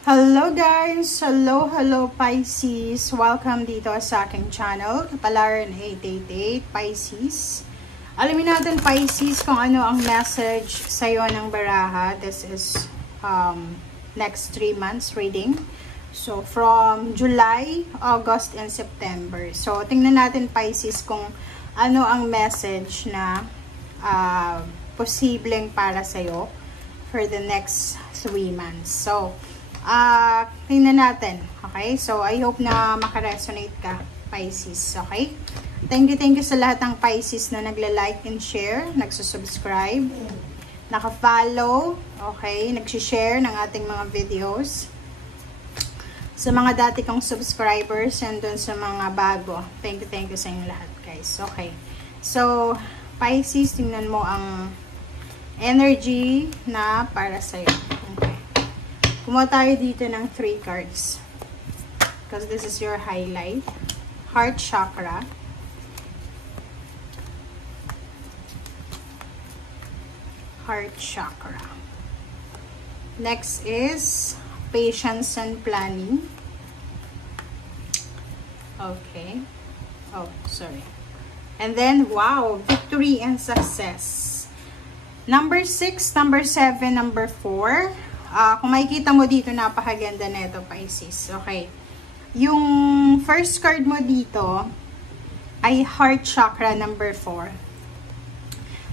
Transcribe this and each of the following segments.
Hello guys! Hello Pisces! Welcome dito sa aking channel, Kapalaran 888 Pisces. Alamin natin Pisces kung ano ang message sa'yo ng baraha. This is next 3 months reading. So from July, August, and September. So tingnan natin Pisces kung ano ang message na posibleng para sa'yo for the next 3 months. So tingnan natin. Okay? So, I hope na makaresonate ka, Pisces. Okay? Thank you sa lahat ng Pisces na nagla-like and share, nagsusubscribe, naka-follow, okay? Nag-share ng ating mga videos. Sa mga dati kong subscribers and dun sa mga bago. Thank you sa inyo lahat, guys. Okay. So, Pisces, tingnan mo ang energy na para sa'yo. Okay. Kumuha tayo dito ng 3 cards. Because this is your highlight. Heart chakra. Heart chakra. Next is patience and planning. Okay. Oh, sorry. And then, wow, victory and success. Number 6, number 7, number 4. Kung makikita mo dito, napakaganda nito, Pisces. Okay. Yung first card mo dito ay heart chakra number 4.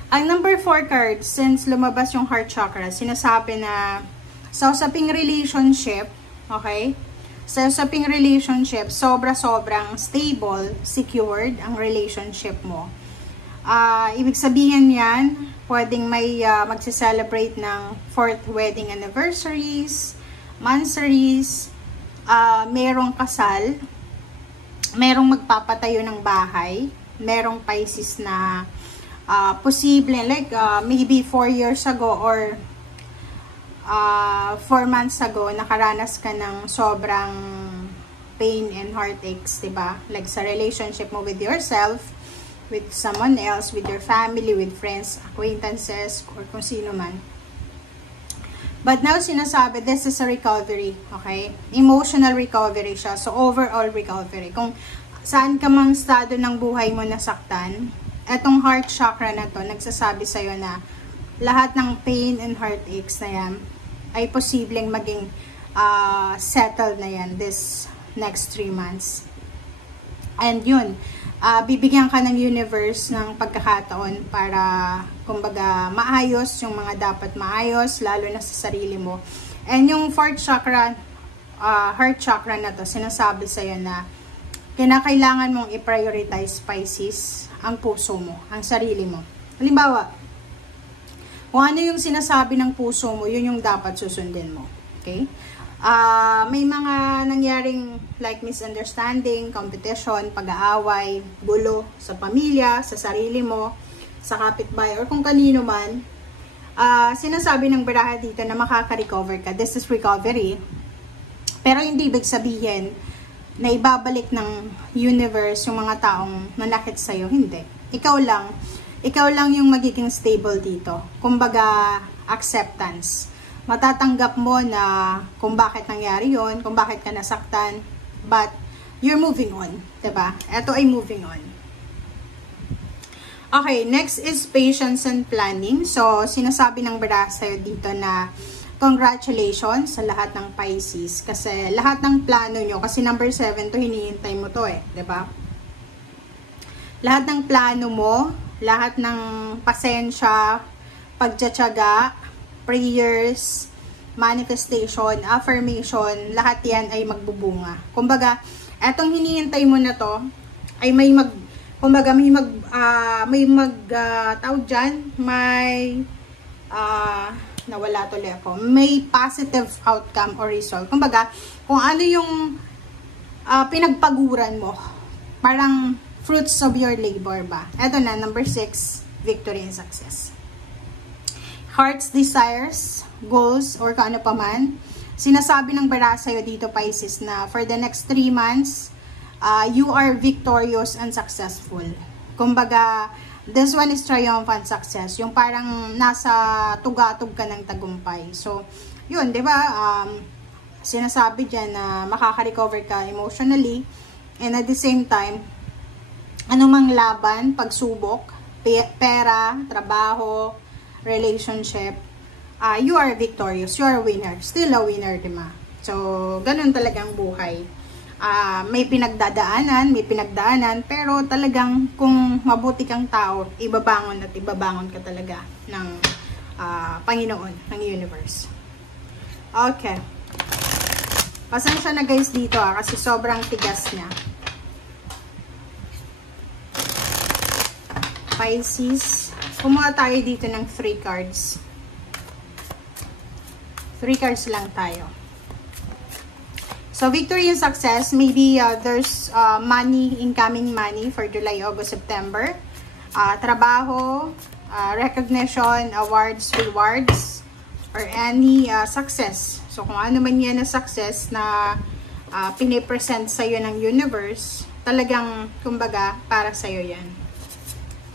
Ang number 4 card, since lumabas yung heart chakra, sinasabi na sa usaping relationship, okay? Sa usaping relationship, sobrang stable, secured ang relationship mo. Ibig sabihin yan, pwedeng may magse-celebrate ng 4th wedding anniversaries, monthsaries, merong kasal, merong magpapatayo ng bahay, merong Pisces na posible, like maybe 4 years ago or 4 months ago, nakaranas ka ng sobrang pain and heartaches, diba? Like sa relationship mo with yourself, with someone else, with your family, with friends, acquaintances, or kung sino man. But now, sinasabi, this is a recovery, okay? Emotional recovery siya. So, overall recovery. Kung saan ka mang estado ng buhay mo nasaktan, etong heart chakra na to, nagsasabi sa'yo na lahat ng pain and heartaches na yan ay posibleng maging settled na yan this next 3 months. And yun, bibigyan ka ng universe ng pagkakataon para, kumbaga, maayos yung mga dapat maayos, lalo na sa sarili mo. And yung 4th chakra, heart chakra na to, sinasabi sa'yo na kinakailangan mong i-prioritize, Pisces, ang puso mo, ang sarili mo. Halimbawa, kung ano yung sinasabi ng puso mo, yun yung dapat susundin mo. Okay? May mga nangyaring like misunderstanding, competition, pag-aaway, gulo sa pamilya, sa sarili mo, sa kapitbahay, or kung kanino man, sinasabi ng baraha dito na makaka-recover ka. This is recovery. Pero hindi ibig sabihin na ibabalik ng universe yung mga taong nanakit sa'yo. Hindi. Ikaw lang yung magiging stable dito. Kumbaga, acceptance. Matatanggap mo na kung bakit nangyari yon, kung bakit ka nasaktan, but you're moving on, diba? Ito ay moving on. Okay, next is patience and planning. So, sinasabi ng baraha sa'yo dito na congratulations sa lahat ng Pisces. Kasi lahat ng plano nyo, kasi number 7 to, hinihintay mo to diba? Lahat ng plano mo, lahat ng pasensya, pagtsatsaga, prayers, manifestation, affirmation, lahat yan ay magbubunga. Kumbaga, etong hinihintay mo na to, ay tawag dyan, nawala tuloy ako, may positive outcome or result. Kumbaga, kung ano yung pinagpaguran mo, parang fruits of your labor ba? Eto na, number 6, victory and success. Heart's desires, goals, or kaano pa man, sinasabi ng baraha sa'yo dito, Pisces, na for the next 3 months, you are victorious and successful. Kumbaga, this one is triumphant success. Yung parang nasa tugatog ka ng tagumpay. So, yun, di ba? sinasabi dyan na makaka-recover ka emotionally, and at the same time, anumang laban, pagsubok, pera, trabaho, relationship, you are victorious, you are a winner, still a winner, diba? So, ganun talagang buhay. May pinagdaanan, pero talagang kung mabuti kang tao, ibabangon at ibabangon ka talaga ng Panginoon, ng universe. Okay. Pasensya na guys dito kasi sobrang tigas niya. Pisces. Kumuha tayo dito ng 3 cards. 3 cards lang tayo. So, victory and success. Maybe there's money, incoming money for July, August, September. Trabaho, recognition, awards, rewards, or any success. So, kung ano man yan na success na pinipresent sa'yo ng universe, talagang, kumbaga, para sa'yo yan.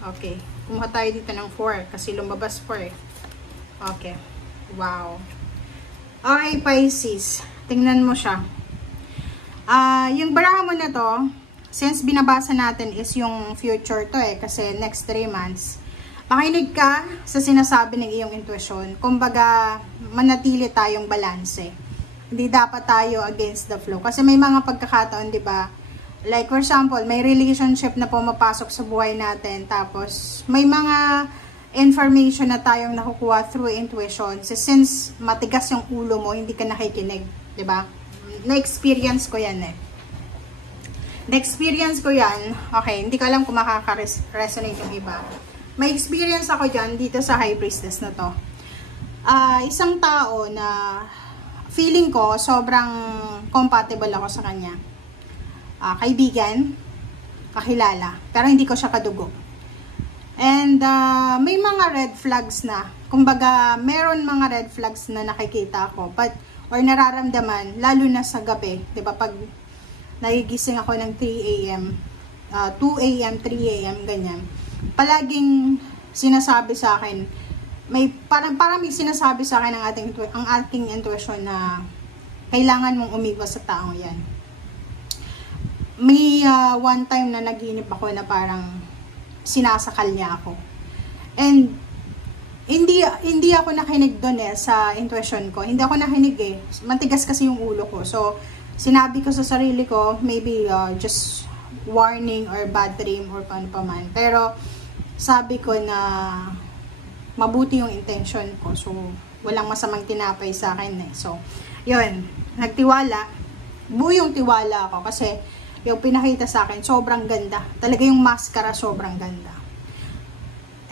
Okay. Kumuha tayo dito ng 4 kasi lumabas 4 eh. Okay. Wow. Okay, Pisces. Tingnan mo siya. Yung baraha mo na to, since binabasa natin is yung future to eh, kasi next 3 months. Makinig ka sa sinasabi ng iyong intuition. Kumbaga, manatili tayong balanse. Hindi dapat tayo against the flow. Kasi may mga pagkakataon, di ba? Like for example, may relationship na pumapasok sa buhay natin. Tapos, may mga information na tayong nakukuha through intuition. Since matigas yung ulo mo, hindi ka nakikinig. Di ba? Na-experience ko yan eh. Na-experience ko yan. Okay, hindi ko alam kung makaka-resonate yung iba. May experience ako dyan dito sa High Priestess na to. Isang tao na feeling ko sobrang compatible ako sa kanya. Kaibigan, kakilala, pero hindi ko siya kadugo. And may mga red flags na. Kumbaga, meron mga red flags na nakikita ko. Or nararamdaman, lalo na sa gabi. 'Di ba pag nagigising ako ng 3 a.m., 2 a.m., 3 a.m., ganyan. Palaging sinasabi sa akin, parang may sinasabi sa akin ang ating intuition na kailangan mong umiwas sa taong yan. May one time na naginip ako na parang sinasakal niya ako. And hindi ako nakinig doon eh sa intuition ko. Hindi ako nakinig eh. Mantigas kasi yung ulo ko. So, sinabi ko sa sarili ko, maybe just warning or bad dream or paano pa man. Pero, sabi ko na mabuti yung intention ko. So, walang masamang tinapay sa akin eh. So, yun. Nagtiwala. Buo yung tiwala ako kasi yung pinakita sa akin, sobrang ganda. Talaga yung maskara, sobrang ganda.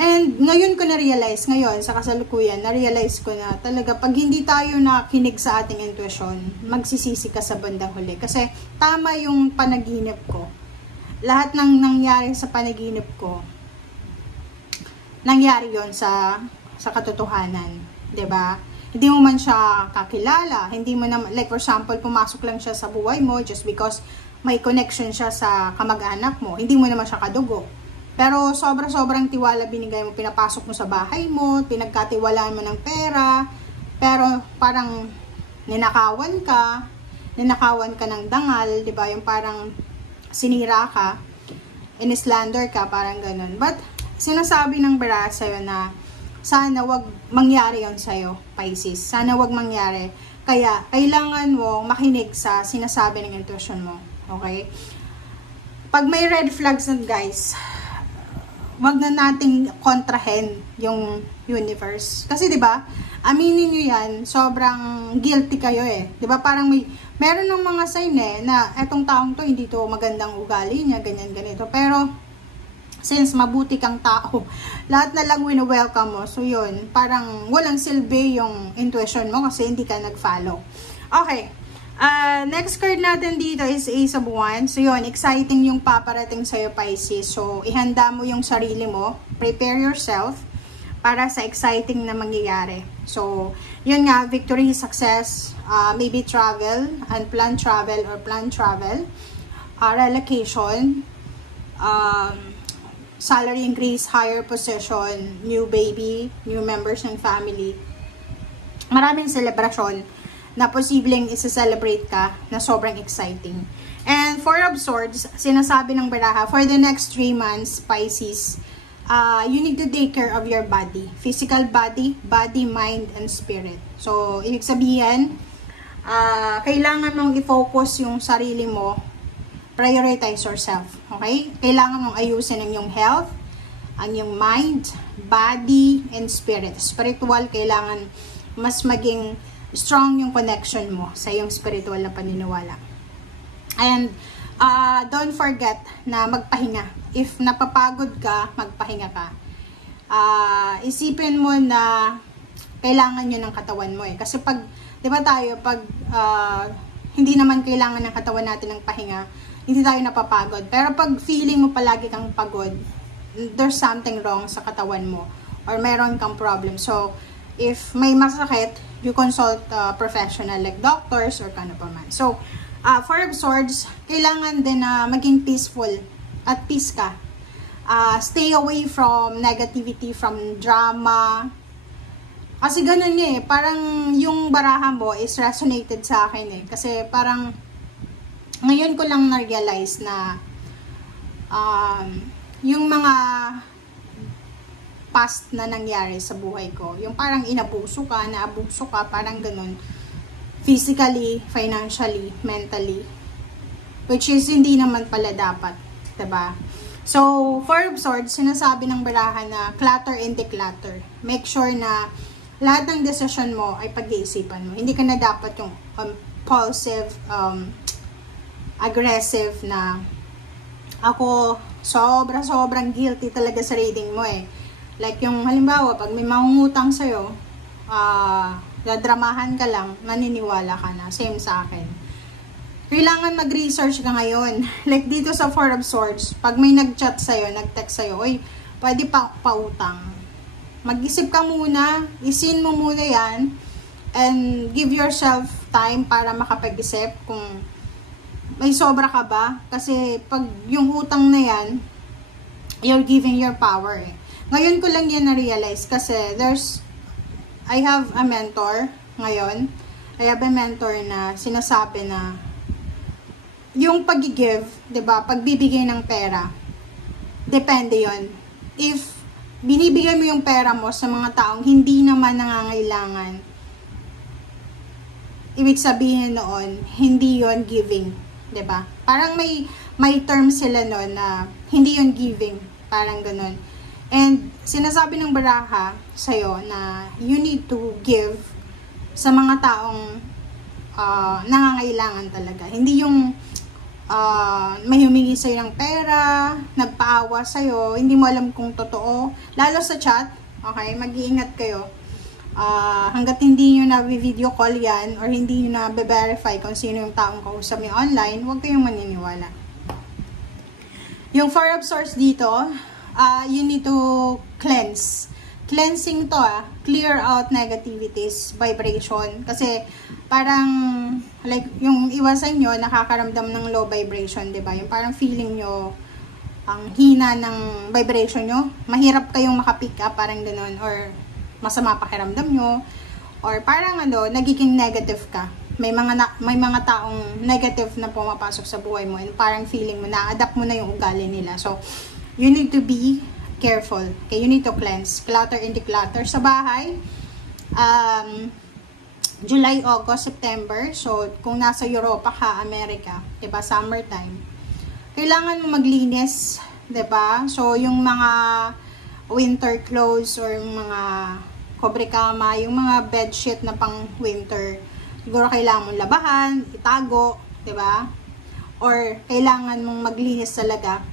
And ngayon ko na-realize, sa kasalukuyan, na-realize ko na talaga pag hindi tayo nakinig sa ating intuition, magsisisi ka sa bandang huli. Kasi tama yung panaginip ko. Lahat ng nangyari sa panaginip ko, nangyari yon sa katotohanan. 'Di ba? Hindi mo man siya kakilala, hindi mo na, like for example, pumasok lang siya sa buhay mo just because may connection siya sa kamag-anak mo. Hindi mo naman siya kadugo. Pero sobrang tiwala binigay mo, pinapasok mo sa bahay mo, pinagkatiwalaan mo ng pera, pero parang ninakawan ka ng dangal, 'di ba? Yung parang sinira ka, in-slander ka, parang ganun. But sinasabi ng bara sa'yo na sana wag mangyari yon sa'yo, Pisces. Sana wag mangyari. Kaya kailangan mo makinig sa sinasabi ng intuition mo. Okay? Pag may red flags na guys, wag na nating kontrahen yung universe. Kasi 'di ba? Aminin niyo 'yan, sobrang guilty kayo eh. 'Di ba? Parang meron ng mga sign eh na etong taong to hindi to magandang ugali niya, ganyan ganito. Pero since mabuti kang tao, lahat na lang wino-welcome mo. So 'yun, parang walang silbi yung intuition mo kasi hindi ka nag-follow. Okay. Next card natin dito is Ace of Wands. So yun, exciting yung paparating sa'yo, Pisces. So ihanda mo yung sarili mo, prepare yourself para sa exciting na mangyayari. So yun nga, victory, success, maybe travel, unplanned travel or planned travel, relocation, salary increase, higher position, new baby, new members ng family. Maraming celebration na posibleng isa-celebrate ka na sobrang exciting. And Four of Swords, sinasabi ng baraha, for the next 3 months, Pisces, you need to take care of your body. Physical body, mind, and spirit. So, ibig sabihin, kailangan mong i-focus yung sarili mo, prioritize yourself. Okay? Kailangan mong ayusin ang iyong health, ang iyong mind, body, and spirit. Spiritual, kailangan mas maging strong yung connection mo sa iyong spiritual na paniniwala. And don't forget na magpahinga. If napapagod ka, magpahinga ka. Isipin mo na kailangan yun ng katawan mo eh. Kasi pag, di ba tayo, pag hindi naman kailangan ng katawan natin ng pahinga, hindi tayo napapagod. Pero pag feeling mo palagi kang pagod, there's something wrong sa katawan mo. Or meron kang problem. So, if may masakit, you consult professional like doctors or kano pa man. So, Four of Swords, kailangan din na maging peaceful at peace ka. Stay away from negativity, from drama. Kasi ganun eh, parang yung baraha mo is resonated sa akin eh. Kasi parang ngayon ko lang na-realize na yung mga past na nangyari sa buhay ko, yung parang inabuso ka, naabuso ka, parang ganun, physically, financially, mentally, which is hindi naman pala dapat, diba? So, Four of Swords, sinasabi ng baraha na clutter and declutter. Make sure na lahat ng decision mo ay pag-iisipan mo. Hindi ka na dapat yung impulsive, aggressive na ako, sobrang guilty talaga sa reading mo eh. Like yung halimbawa, pag may mangungutang sa'yo, dadramahan ka lang, naniniwala ka na. Same sa akin. Kailangan mag-research ka ngayon. Like dito sa Four of Swords, pag may nag-chat sa'yo, nag-text sa'yo, oy, pwede pa pautang. Mag-isip ka muna, isin mo muna yan, and give yourself time para makapag-isip kung may sobra ka ba. Kasi pag yung utang na yan, you're giving your power eh. Ngayon ko lang yan na-realize kasi I have a mentor ngayon. I have a mentor na sinasabi na yung pag-give, 'di ba? Pagbibigay ng pera, depende 'yon. If binibigay mo yung pera mo sa mga taong hindi naman nangangailangan, ibig sabihin noon, hindi 'yon giving, 'di ba? Parang may term sila noon na hindi 'yon giving, parang ganoon. And sinasabi ng baraha sa'yo na you need to give sa mga taong nangangailangan talaga. Hindi yung may humingi sa'yo ng pera, nagpaawa sa'yo, hindi mo alam kung totoo. Lalo sa chat, okay, mag-iingat kayo. Hanggat hindi nyo na-video call yan or hindi nyo na-verify kung sino yung taong kausap nyo online, huwag kayong maniniwala. Yung Four of Swords dito, you need to cleanse. Cleansing to clear out negativities, vibration. Kasi parang like yung iwasan nyo, nakakaramdam ng low vibration, diba? Yung parang feeling nyo ang hina ng vibration nyo. Mahirap kayong makapick up, parang ganun. Or masama pakiramdam nyo. Or parang nagiging negative ka. May mga taong negative na pumapasok sa buhay mo and parang feeling mo, na-adapt mo na yung ugali nila. So, you need to be careful. Okay, you need to cleanse. Clutter and declutter sa bahay. July, August, September. So, kung nasa Europa ka, America, diba, summertime, kailangan mo maglinis, diba? So, yung mga winter clothes or yung mga kobrekama, yung mga bedsheet na pang winter, siguro kailangan mong labahan, itago, diba? Or kailangan mong maglinis talaga.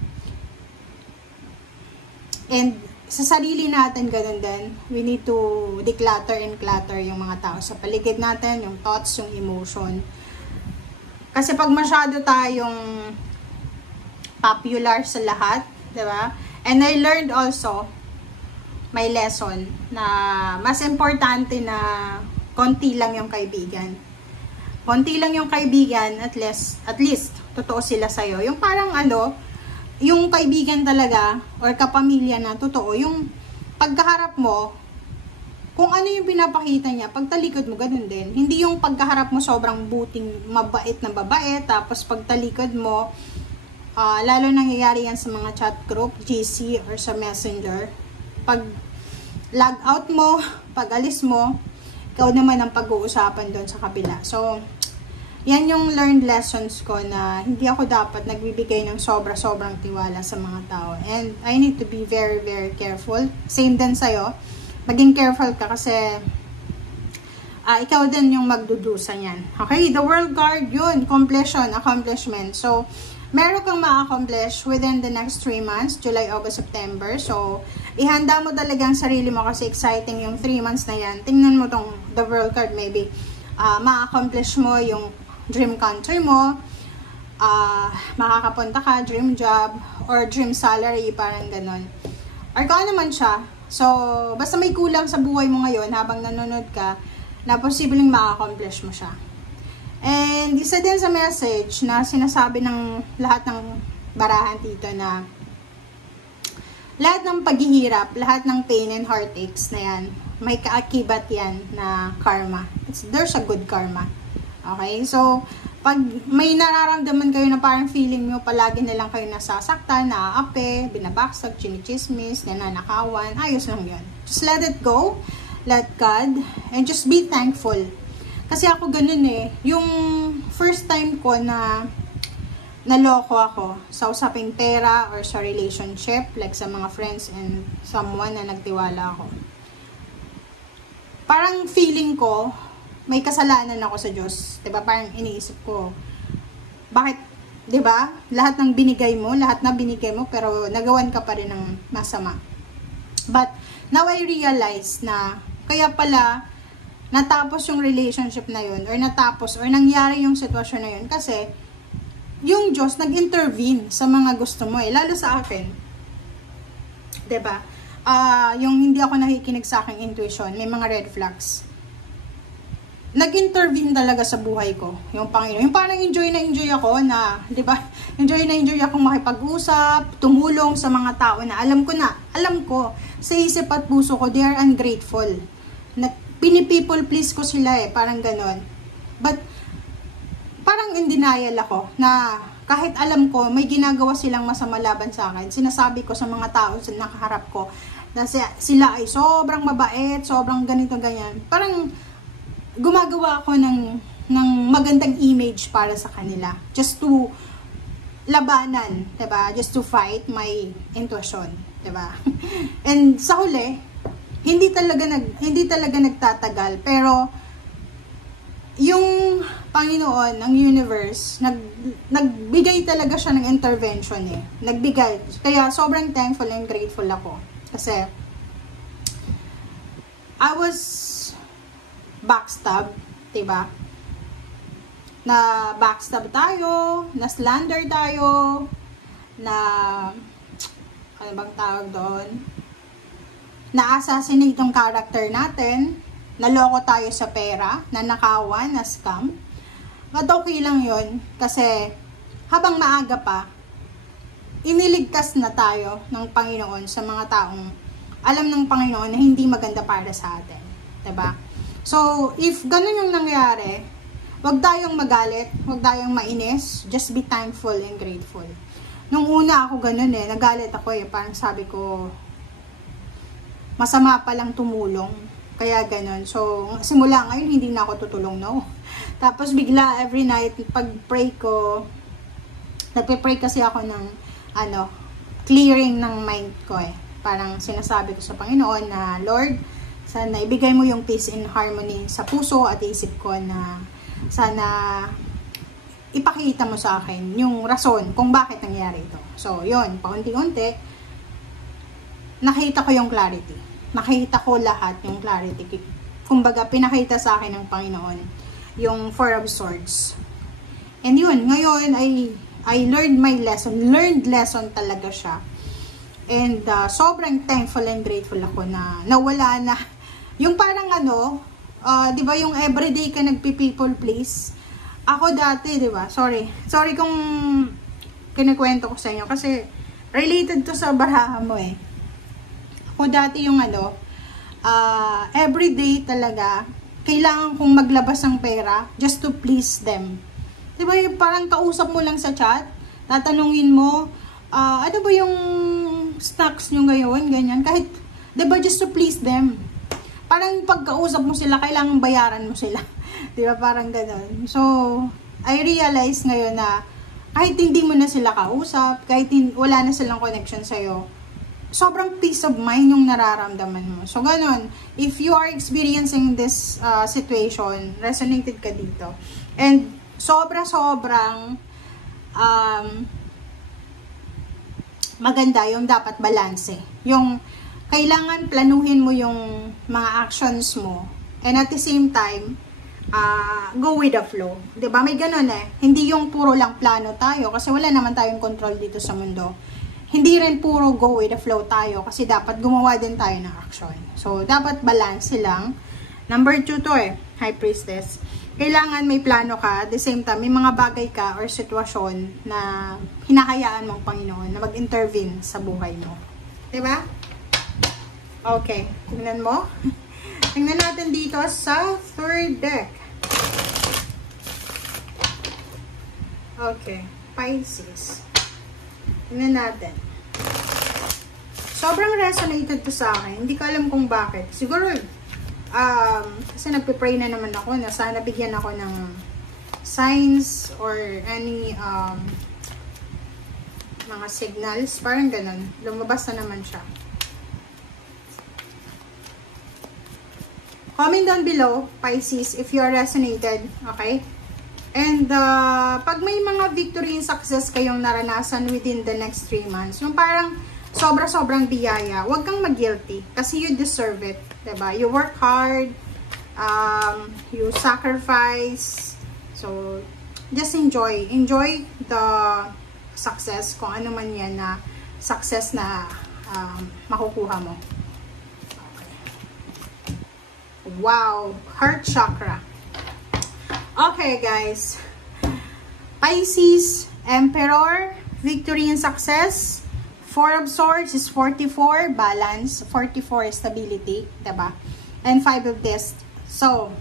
And sa sarili natin, ganun din. We need to declutter and clutter yung mga tao sa paligid natin, yung thoughts, yung emotion. Kasi pag masyado tayong popular sa lahat, diba? And I learned also, my lesson, na mas importante na konti lang yung kaibigan. Konti lang yung kaibigan, at least, totoo sila sa'yo. Yung parang yung kaibigan talaga or kapamilya na totoo, yung pagkaharap mo kung ano yung pinapakita niya, pagtalikod mo, ganun din. Hindi yung pagkaharap mo sobrang buting, mabait na babae, tapos pagtalikod mo, lalo nangyayari yan sa mga chat group, GC, or sa Messenger. Pag log out mo, pag alis mo, ikaw naman ang pag-uusapan doon sa kabila. So, yan yung learned lessons ko na hindi ako dapat nagbibigay ng sobra-sobrang tiwala sa mga tao. And I need to be very, very careful. Same din sa'yo. Maging careful ka kasi ikaw din yung magdudusa niyan. Okay, the world card, yun, completion, accomplishment. So, meron kang ma-accomplish within the next 3 months, July, August, September. So, ihanda mo talaga ang sarili mo kasi exciting yung 3 months na yan. Tingnan mo tong the world card, maybe ma-accomplish mo yung dream country mo, makakapunta ka, dream job, or dream salary, parang ganon. Or kung naman siya. So, basta may kulang sa buhay mo ngayon habang nanonood ka, na posibleng ma-accomplish mo siya. And isa din sa message na sinasabi ng lahat ng barahan dito na lahat ng paghihirap, lahat ng pain and heartaches na yan, may kaakibat yan na karma. There's a good karma. Okay? So, pag may nararamdaman kayo na parang feeling nyo palagi na lang kayo nasasaktan, naaape, binabaksag, chinichismis, nananakawan, ayos lang yun. Just let it go, let God, and just be thankful. Kasi ako ganun eh, yung first time ko na naloko ako sa usaping pera or sa relationship, like sa mga friends and someone na nagtiwala ako. Parang feeling ko, may kasalanan ako sa Diyos. Diba? Parang iniisip ko, bakit, diba? Lahat ng binigay mo, lahat na binigay mo, pero nagawan ka pa rin ng masama. But, now I realize na, kaya pala, natapos yung relationship na yun, or natapos, or nangyari yung sitwasyon na yun, kasi, yung Diyos nag-intervene sa mga gusto mo eh, lalo sa akin. Diba? Yung hindi ako nakikinig sa aking intuition, may mga red flags. Nag-intervene talaga sa buhay ko, yung Panginoon. Yung parang enjoy ako na, diba? Enjoy akong makipag-usap, tumulong sa mga tao na alam ko, sa isip at puso ko, they are ungrateful. Pini-people please ko sila eh, parang ganon. But, parang in denial ako na kahit alam ko may ginagawa silang masama laban sa akin, sinasabi ko sa mga tao sa nakaharap ko na sila ay sobrang mabait, sobrang ganito ganyan. Parang gumagawa ako ng magandang image para sa kanila just to labanan, 'di ba? Just to fight my intuition, 'di ba? And sa huli, hindi talaga nagtatagal, pero yung Panginoon, ang universe, nagbigay talaga siya ng intervention eh. Nagbigay. Kaya sobrang thankful and grateful ako. Kasi, I was backstab, diba? Na backstab tayo, na slander tayo, na, ano bang tawag doon? Na-assassinate yung character natin, naloko tayo sa pera, nanakawan, na scam. But okay lang yun, kasi habang maaga pa, iniligtas na tayo ng Panginoon sa mga taong alam ng Panginoon na hindi maganda para sa atin. Diba? So, if ganun yung nangyari, wag tayong magalit, wag tayong mainis, just be thankful and grateful. Nung una ako ganun eh, nagalit ako eh, parang sabi ko, masama palang tumulong. Kaya ganun. So, simula ngayon, hindi na ako tutulong, no? Tapos, bigla, every night, pag-pray ko, nagpe-pray kasi ako ng, clearing ng mind ko eh. Parang sinasabi ko sa Panginoon na, Lord, sana ibigay mo yung peace and harmony sa puso at isip ko na, sana ipakita mo sa akin yung rason kung bakit nangyari ito. So, yun, paunti-unti, nakita ko yung clarity. Nakita ko lahat yung clarity. Kumbaga, pinakita sa akin ng Panginoon yung Four of Swords. And yun, ngayon, I learned my lesson. Learned lesson talaga siya. And sobrang thankful and grateful ako na nawala na. Yung parang di ba yung everyday ka nagpi-people please? Ako dati, di ba? Sorry kung kinikwento ko sa inyo kasi related to sa baraha mo eh. Ako dati yung everyday talaga, kailangan kong maglabas ng pera just to please them. Diba, parang kausap mo lang sa chat, tatanungin mo, ano ba yung stocks nyo ngayon, ganyan. Kahit, diba, just to please them. Parang pagkausap mo sila, kailangan bayaran mo sila. Diba, parang gano'n. So, I realize ngayon na kahit hindi mo na sila kausap, kahit wala na silang connection sa'yo, sobrang peace of mind yung nararamdaman mo. So, ganun. If you are experiencing this situation, resonated ka dito. And, sobrang maganda yung dapat balanse. Yung, kailangan planuhin mo yung mga actions mo. And at the same time, go with the flow. Diba? May ganun eh. Hindi yung puro lang plano tayo kasi wala naman tayong control dito sa mundo. Hindi rin puro go with the flow tayo kasi dapat gumawa din tayo ng action. So, dapat balance lang. Number 2 to eh, High Priestess. Kailangan may plano ka, at the same time, may mga bagay ka or sitwasyon na hinahayaan mong Panginoon na mag-intervene sa buhay mo. Diba? Okay, tingnan mo. Tingnan natin dito sa third deck. Okay, Pisces. Tingnan natin. Sobrang resonated to sa akin. Hindi ko alam kung bakit. Siguro, kasi nagpipray na naman ako na sana bigyan ako ng signs or any mga signals. Parang ganun. Lumabas na naman siya. Comment down below, Pisces, if you are resonated. Okay? And, pag may mga victory and success kayong naranasan within the next 3 months, yung parang sobrang biyaya, huwag kang mag-guilty kasi you deserve it. Diba? You work hard, you sacrifice, so, just enjoy. Enjoy the success, kung ano man yan na success na makukuha mo. Okay. Wow! Heart chakra. Okay, guys. Pisces, Emperor, victory and success. 4 of Swords is 44, balance. 44, stability. Diba? And 5 of this. So,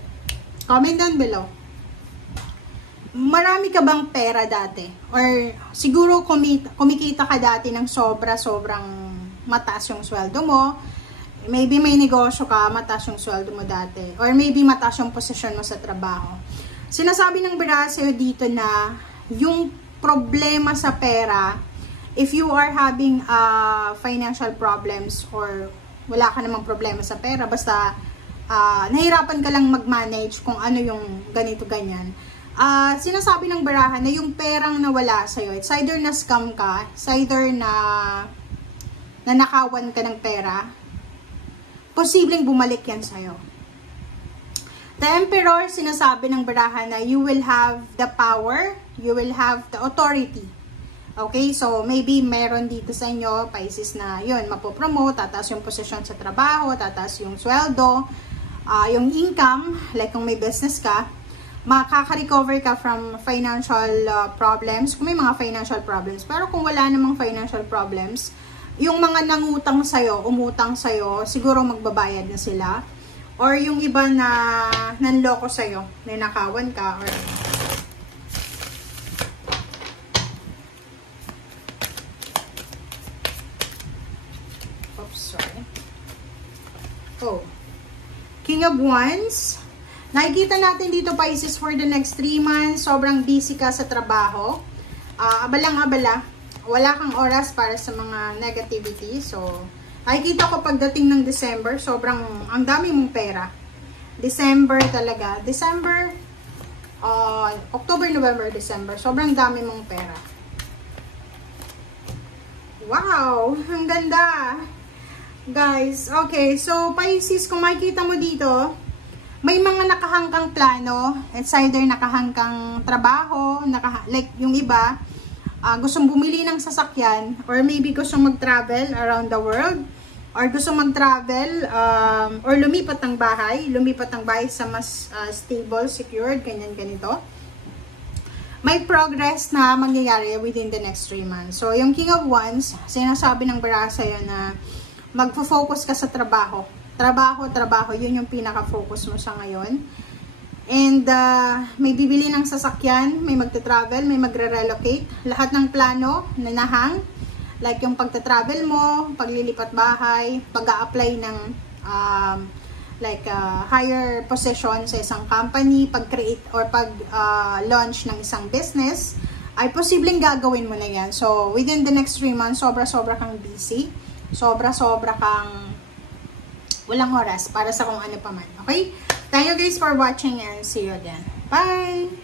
comment down below. Marami ka bang pera dati? Or siguro kumikita ka dati ng sobrang mataas yung sweldo mo. Maybe may negosyo ka, mataas yung sweldo mo dati. Or maybe mataas yung posisyon mo sa trabaho. Sinasabi ng birahe sa'yo dito na yung problema sa pera, if you are having financial problems or wala ka namang problema sa pera, basta nahirapan ka lang mag-manage kung ano yung ganito-ganyan, sinasabi ng birahe na yung perang nawala sa'yo, it's either na-scam ka, it's either na nanakawan ka ng pera, posibleng bumalik yan sa'yo. The Emperor, sinasabi ng baraha na you will have the power, you will have the authority. Okay, so maybe meron dito sa inyo, Pisces, na yun, mapopromote, tataas yung posisyon sa trabaho, tataas yung sweldo, yung income, like kung may business ka, makaka-recover ka from financial problems, kung may mga financial problems. Pero kung wala namang financial problems, yung mga nangutang sa'yo, umutang sa'yo, siguro magbabayad na sila. Or yung iba na nanloko sa'yo, ninakawan ka, or oops, sorry. Oh. King of Wands. Nakikita natin dito, Pisces, for the next 3 months, sobrang busy ka sa trabaho. Abalang-abala. Wala kang oras para sa mga negativity. So, nakikita ko pagdating ng December, sobrang, ang dami mong pera. December talaga. December, October, November, December. Sobrang dami mong pera. Wow! Ang ganda! Guys, okay. So, Pisces, kung makikita mo dito, may mga nakahangkang plano. It's either nakahangkang trabaho, like yung iba, gustong bumili ng sasakyan, or maybe gustong mag-travel around the world, or gusto mag-travel, or lumipat ng bahay sa mas stable, secured, ganito. May progress na mangyayari within the next 3 months. So, yung King of Wands, sinasabi ng baraha sa'yo na magfo-focus ka sa trabaho. trabaho, yun yung pinaka-focus mo sa ngayon. And may bibili ng sasakyan, may magta-travel, may magre-relocate. Lahat ng plano, nanahang. Like yung pagta-travel mo, paglilipat bahay, pag-a-apply ng higher position sa isang company, pag-create or pag-launch ng isang business, ay posibleng gagawin mo na yan. So, within the next 3 months, sobra-sobra kang busy. Sobra-sobra kang walang oras para sa kung ano pa man. Okay? Thank you guys for watching and see you again. Bye!